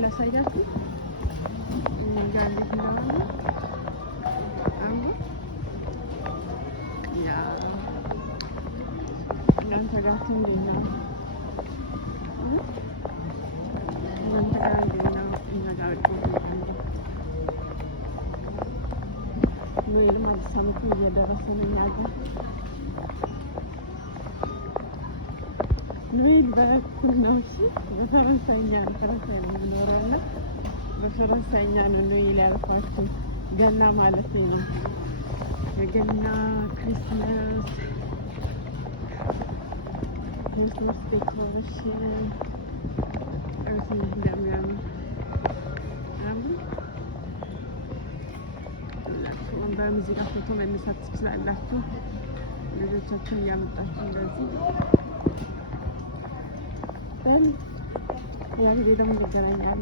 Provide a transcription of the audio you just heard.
ላሳያችሁ ጋር ነው እናንተ ጋር እንዴት ነው? እናንተ ጋር እንዴት ነው? እኛ ጋር ኖኤልም አዲስ ዓመት እየደረሰ ነው ያለው። ኖኤል በኩል ነው። እሺ በፈረንሳይኛ ነው፣ ፈረንሳይ ነው የምኖረው እና በፈረንሳይኛ ነው ኖኤል ያልኳችሁ። ገና ማለት ነው። የገና ክሪስማስ ዴኮሬሽን እንደሚያምር ወንበርም እዚህ ጋር ፎቶ መነሳት ትችላላችሁ። ልጆቻችን እያመጣችሁ እንደዚህ ያ ጊዜ ደግሞ ይገናኛል።